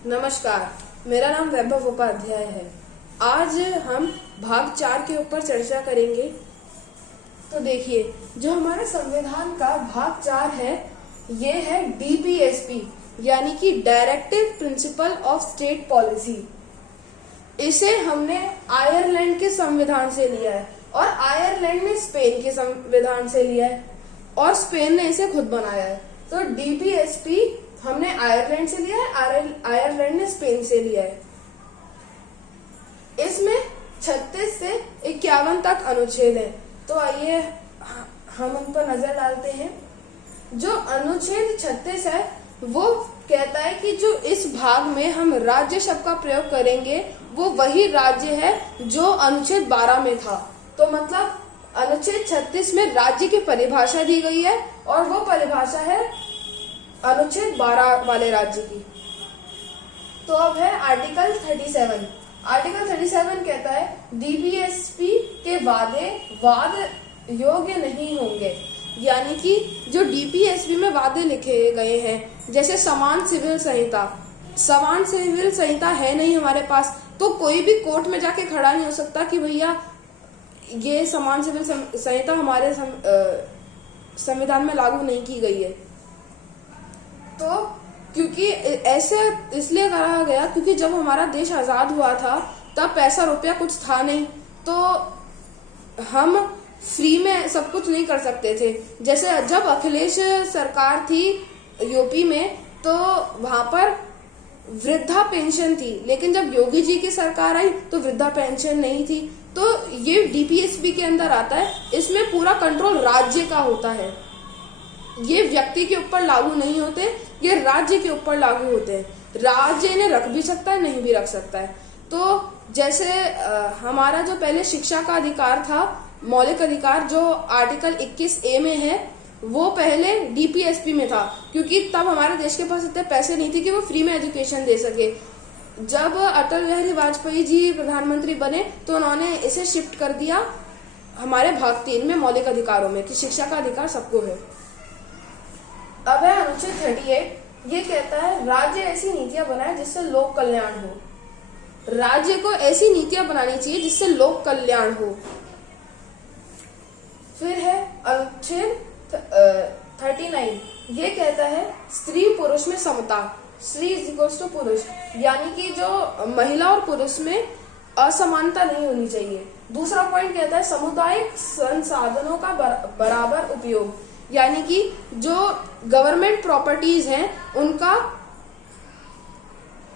नमस्कार, मेरा नाम वैभव उपाध्याय है। आज हम भाग 4 के ऊपर चर्चा करेंगे। तो देखिए, जो हमारे संविधान का भाग 4 है, ये है DPSP यानी कि directive principle of state policy. इसे हमने आयरलैंड के संविधान से लिया है और आयरलैंड ने स्पेन के संविधान से लिया है और स्पेन ने इसे खुद बनाया है। तो DPSP हमने आयरलैंड से लिया है, आयरलैंड ने स्पेन से लिया है। इसमें 36 से 51 तक अनुच्छेद है। तो आइए हम उन पर नजर डालते हैं। जो अनुच्छेद 36 है वो कहता है कि जो इस भाग में हम राज्य शब्द का प्रयोग करेंगे वो वही राज्य है जो अनुच्छेद 12 में था। तो मतलब अनुच्छेद 36 में राज्य की परिभाषा दी गई है और वो परिभाषा है अनुच्छेद 12 वाले राज्य की। तो अब है आर्टिकल 37। आर्टिकल 37 कहता है DPSP के वाद योग्य नहीं होंगे। यानी कि जो DPSP में वादे लिखे गए हैं, जैसे समान सिविल संहिता है नहीं हमारे पास, तो कोई भी कोर्ट में जाके खड़ा नहीं हो सकता कि भैया ये समान सिविल संहिता हमारे संविधान में लागू नहीं की गई है। तो क्योंकि ऐसे इसलिए कहा गया क्योंकि जब हमारा देश आजाद हुआ था तब पैसा रुपया कुछ था नहीं, तो हम फ्री में सब कुछ नहीं कर सकते थे। जैसे जब अखिलेश सरकार थी यूपी में तो वहां पर वृद्धा पेंशन थी, लेकिन जब योगी जी की सरकार आई तो वृद्धा पेंशन नहीं थी। तो ये DPSP के अंदर आता है। इसमें पूरा कंट्रोल राज्य का होता है। ये व्यक्ति के ऊपर लागू नहीं होते, ये राज्य के ऊपर लागू होते हैं। राज्य इन्हें रख भी सकता है, नहीं भी रख सकता है। तो जैसे हमारा जो पहले शिक्षा का अधिकार था, मौलिक अधिकार, जो आर्टिकल 21A में है, वो पहले DPSP में था, क्योंकि तब हमारे देश के पास इतने पैसे नहीं थे कि वो फ्री में एजुकेशन दे सके। जब अटल बिहारी वाजपेयी जी प्रधानमंत्री बने तो उन्होंने इसे शिफ्ट कर दिया हमारे भाग 3 में मौलिक अधिकारों में कि शिक्षा का अधिकार सबको है। अब है अनुच्छेद 38। ये कहता है राज्य ऐसी नीतियां बनाए जिससे लोक कल्याण हो। राज्य को ऐसी नीतियां बनानी चाहिए जिससे लोक कल्याण हो। फिर है अनुच्छेद 39। ये कहता है स्त्री पुरुष में समता, स्त्री इज इक्वल्स टू पुरुष, यानी कि जो महिला और पुरुष में असमानता नहीं होनी चाहिए। दूसरा पॉइंट कहता है सामुदायिक संसाधनों का बराबर उपयोग, यानी कि जो गवर्नमेंट प्रॉपर्टीज हैं उनका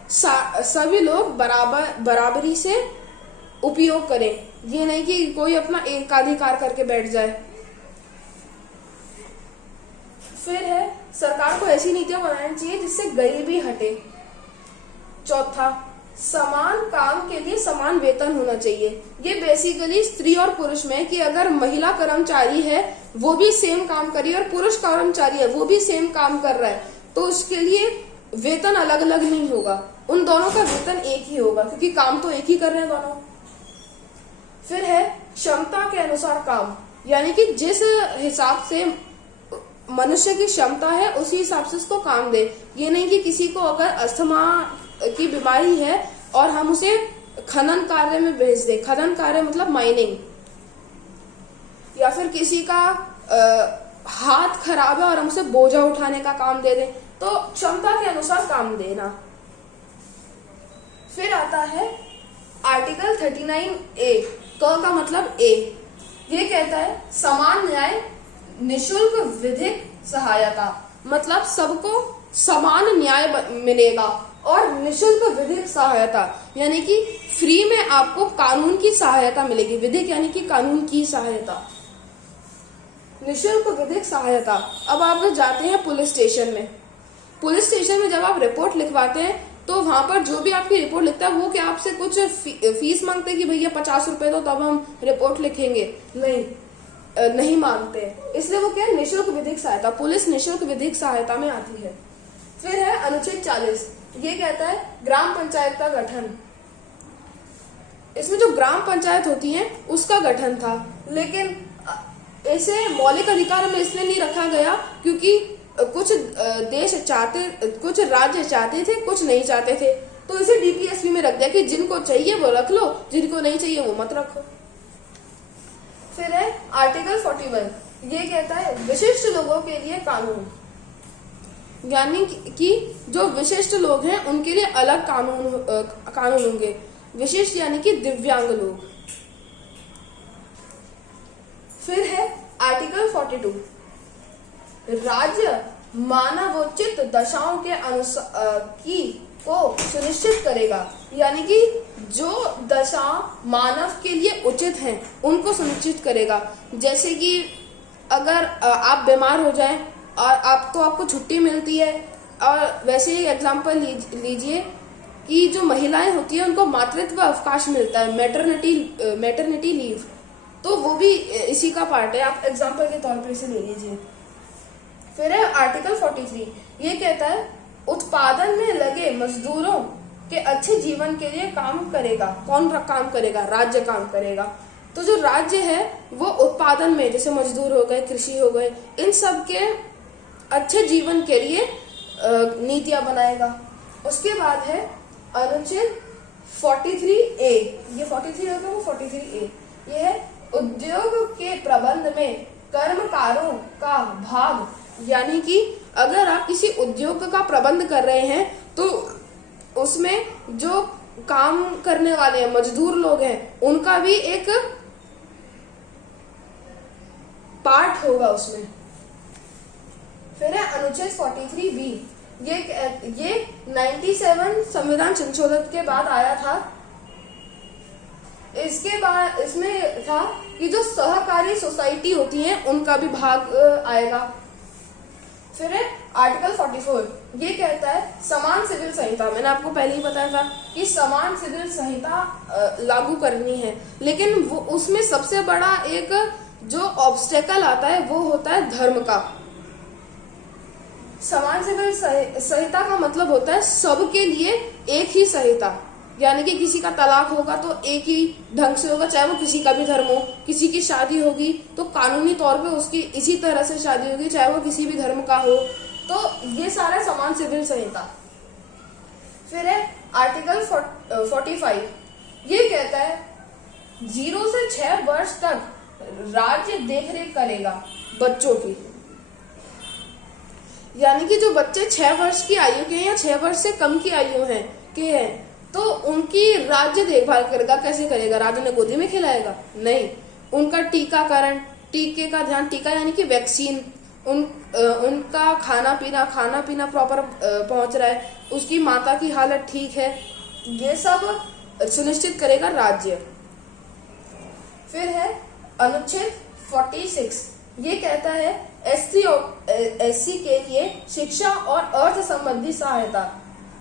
सभी लोग बराबरी से उपयोग करें। ये नहीं कि कोई अपना एकाधिकार करके बैठ जाए। फिर है सरकार को ऐसी नीतियां बनानी चाहिए जिससे गरीबी हटे। चौथा, समान काम के लिए समान वेतन होना चाहिए। ये बेसिकली स्त्री और पुरुष में कि अगर महिला कर्मचारी है वो भी सेम काम कर रही है और पुरुष कर्मचारी है वो भी सेम काम कर रहा है, तो उसके लिए वेतन अलग अलग नहीं होगा, उन दोनों का वेतन एक ही होगा, क्योंकि काम तो एक ही कर रहे हैं दोनों। फिर है क्षमता के अनुसार काम, यानी कि जिस हिसाब से मनुष्य की क्षमता है उसी हिसाब से उसको काम दे। ये नहीं कि किसी को अगर अस्थमा की बीमारी है और हम उसे खनन कार्य में भेज दें। खनन कार्य मतलब माइनिंग। या फिर किसी का हाथ खराब है और हम उसे बोझा उठाने का काम दे दें। तो क्षमता के अनुसार काम देना। फिर आता है आर्टिकल 39A। क का मतलब A। ये कहता है समान न्याय निशुल्क विधिक सहायता, मतलब सबको समान न्याय मिलेगा और निशुल्क विधिक सहायता, यानी कि फ्री में आपको कानून की सहायता मिलेगी। विधिक यानी कि कानून की सहायता, निशुल्क विधिक सहायता। अब आप जाते हैं पुलिस स्टेशन में। पुलिस स्टेशन में जब आप रिपोर्ट लिखवाते हैं तो वहां पर जो भी आपकी रिपोर्ट लिखता है वो क्या आपसे कुछ फीस मांगते हैं कि भैया 50 रुपए दो तब हम रिपोर्ट लिखेंगे? नहीं मांगते। इसलिए वो क्या है, निशुल्क विधिक सहायता। पुलिस निशुल्क विधिक सहायता में आती है। फिर है अनुच्छेद 40। ये कहता है ग्राम पंचायत का गठन। इसमें जो ग्राम पंचायत होती है उसका गठन था, लेकिन इसे मौलिक अधिकार में इसलिए नहीं रखा गया क्योंकि कुछ कुछ राज्य चाहते थे, कुछ नहीं चाहते थे, तो इसे डीपीएसपी में रख दिया कि जिनको चाहिए वो रख लो, जिनको नहीं चाहिए वो मत रखो। फिर है आर्टिकल 41, ये कहता है विशिष्ट लोगों के लिए कानून, यानी कि जो विशिष्ट लोग हैं उनके लिए अलग कानून होंगे। विशिष्ट यानी कि दिव्यांग लोग। फिर है आर्टिकल 42, राज्य मानवोचित दशाओं के को सुनिश्चित करेगा, यानी कि जो दशा मानव के लिए उचित हैं उनको सुनिश्चित करेगा। जैसे कि अगर आप बीमार हो जाएं और आपको छुट्टी मिलती है, और वैसे ही एग्जांपल लीजिए कि जो महिलाएं होती हैं उनको मातृत्व अवकाश मिलता है, मैटरनिटी लीव, तो वो भी इसी का पार्ट है, आप एग्जांपल के तौर पर इसे ले लीजिए। फिर है आर्टिकल 43, ये कहता है उत्पादन में लगे मजदूरों के अच्छे जीवन के लिए काम करेगा। कौन काम करेगा? राज्य काम करेगा। तो जो राज्य है वो उत्पादन में, जैसे मजदूर हो गए, कृषि हो गए, इन सब के अच्छे जीवन के लिए नीतियां बनाएगा। उसके बाद है अनुच्छेद 43A, ये 43 होगा, वो 43A, ये है उद्योग के प्रबंध में कर्मकारों का भाग, यानी कि अगर आप किसी उद्योग का प्रबंध कर रहे हैं तो उसमें जो काम करने वाले हैं, मजदूर लोग हैं, उनका भी एक पार्ट होगा उसमें। फिर है अनुच्छेद 43B, ये 97 संविधान संशोधन के बाद आया था। इसके बाद इसमें था कि जो सहकारी सोसाइटी होती है उनका भी भाग आएगा। फिर है आर्टिकल 44, ये कहता है समान सिविल संहिता। मैंने आपको पहले ही बताया था कि समान सिविल संहिता लागू करनी है, लेकिन वो उसमें सबसे बड़ा एक जो ऑब्स्टेकल आता है वो होता है धर्म का। समान सिविल संहिता का मतलब होता है सबके लिए एक ही संहिता, यानी कि किसी का तलाक होगा तो एक ही ढंग से होगा, चाहे वो किसी का भी धर्म हो। किसी की शादी होगी तो कानूनी तौर पे उसकी इसी तरह से शादी होगी, चाहे वो किसी भी धर्म का हो। तो ये सारा समान सिविल संहिता। फिर है आर्टिकल 45, ये कहता है 0 से 6 वर्ष तक राज्य देखरेख करेगा बच्चों की, यानी कि जो बच्चे 6 वर्ष की आयु के हैं या 6 वर्ष से कम की आयु हैं तो उनकी राज्य देखभाल करेगा। कैसे करेगा? राज्य ने गोदी में खिलाएगा? नहीं, उनका टीकाकरण, टीके का ध्यान, टीका यानी कि वैक्सीन, उनका खाना पीना प्रॉपर पहुंच रहा है, उसकी माता की हालत ठीक है, ये सब सुनिश्चित करेगा राज्य। फिर है अनुच्छेद 46, ये कहता है SC के लिए शिक्षा और अर्थ संबंधी सहायता।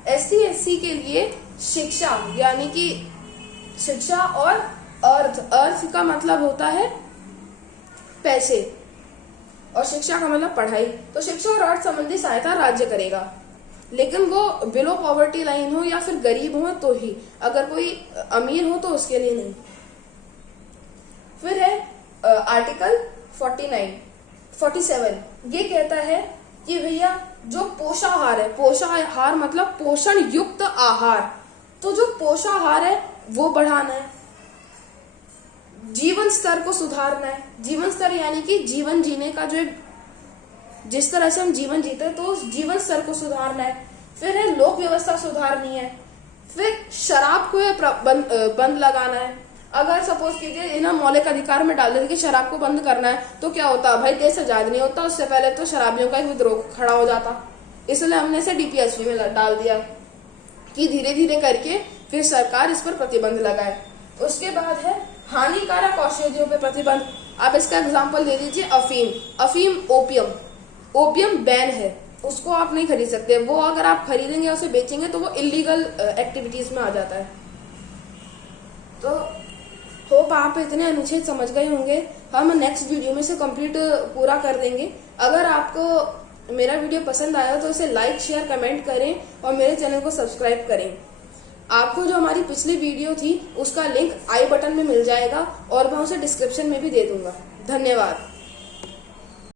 SC के लिए शिक्षा, यानी कि शिक्षा और अर्थ का मतलब होता है पैसे, और शिक्षा का मतलब पढ़ाई। तो शिक्षा और अर्थ संबंधी सहायता राज्य करेगा, लेकिन वो बिलो पॉवर्टी लाइन हो या फिर गरीब हो तो ही, अगर कोई अमीर हो तो उसके लिए नहीं। फिर है आर्टिकल 47, ये कहता है कि भैया जो पोषाहार है, पोषाहार मतलब पोषण युक्त आहार, तो जो पोषाहार है वो बढ़ाना है, जीवन स्तर को सुधारना है। जीवन स्तर यानी कि जीवन जीने का जो जिस तरह से हम जीवन जीते हैं तो उस जीवन स्तर को सुधारना है। फिर है लोक व्यवस्था सुधारनी है। फिर शराब को बंद लगाना है। अगर सपोज कीजिए इन्हें मौलिक अधिकार में डाल देते कि शराब को बंद करना है तो क्या होता? भाई देश आजाद नहीं होता, उससे पहले तो शराबियों का एक विद्रोह खड़ा हो जाता। इसलिए हमने इसे डीपीएसपी में डाल दिया कि धीरे धीरे करके फिर सरकार इस पर प्रतिबंध लगाए। उसके बाद है हानिकारक औषधियों पे प्रतिबंध। आप इसका एग्जाम्पल ले लीजिए अफीम, ओपियम बैन है, उसको आप नहीं खरीद सकते। वो अगर आप खरीदेंगे उसे बेचेंगे तो वो इलीगल एक्टिविटीज में आ जाता है। तो होप आप इतने अनुच्छेद समझ गए होंगे। हम नेक्स्ट वीडियो में से कंप्लीट पूरा कर देंगे। अगर आपको मेरा वीडियो पसंद आया तो इसे लाइक, शेयर, कमेंट करें और मेरे चैनल को सब्सक्राइब करें। आपको जो हमारी पिछली वीडियो थी उसका लिंक आई बटन में मिल जाएगा और मैं उसे डिस्क्रिप्शन में भी दे दूंगा। धन्यवाद।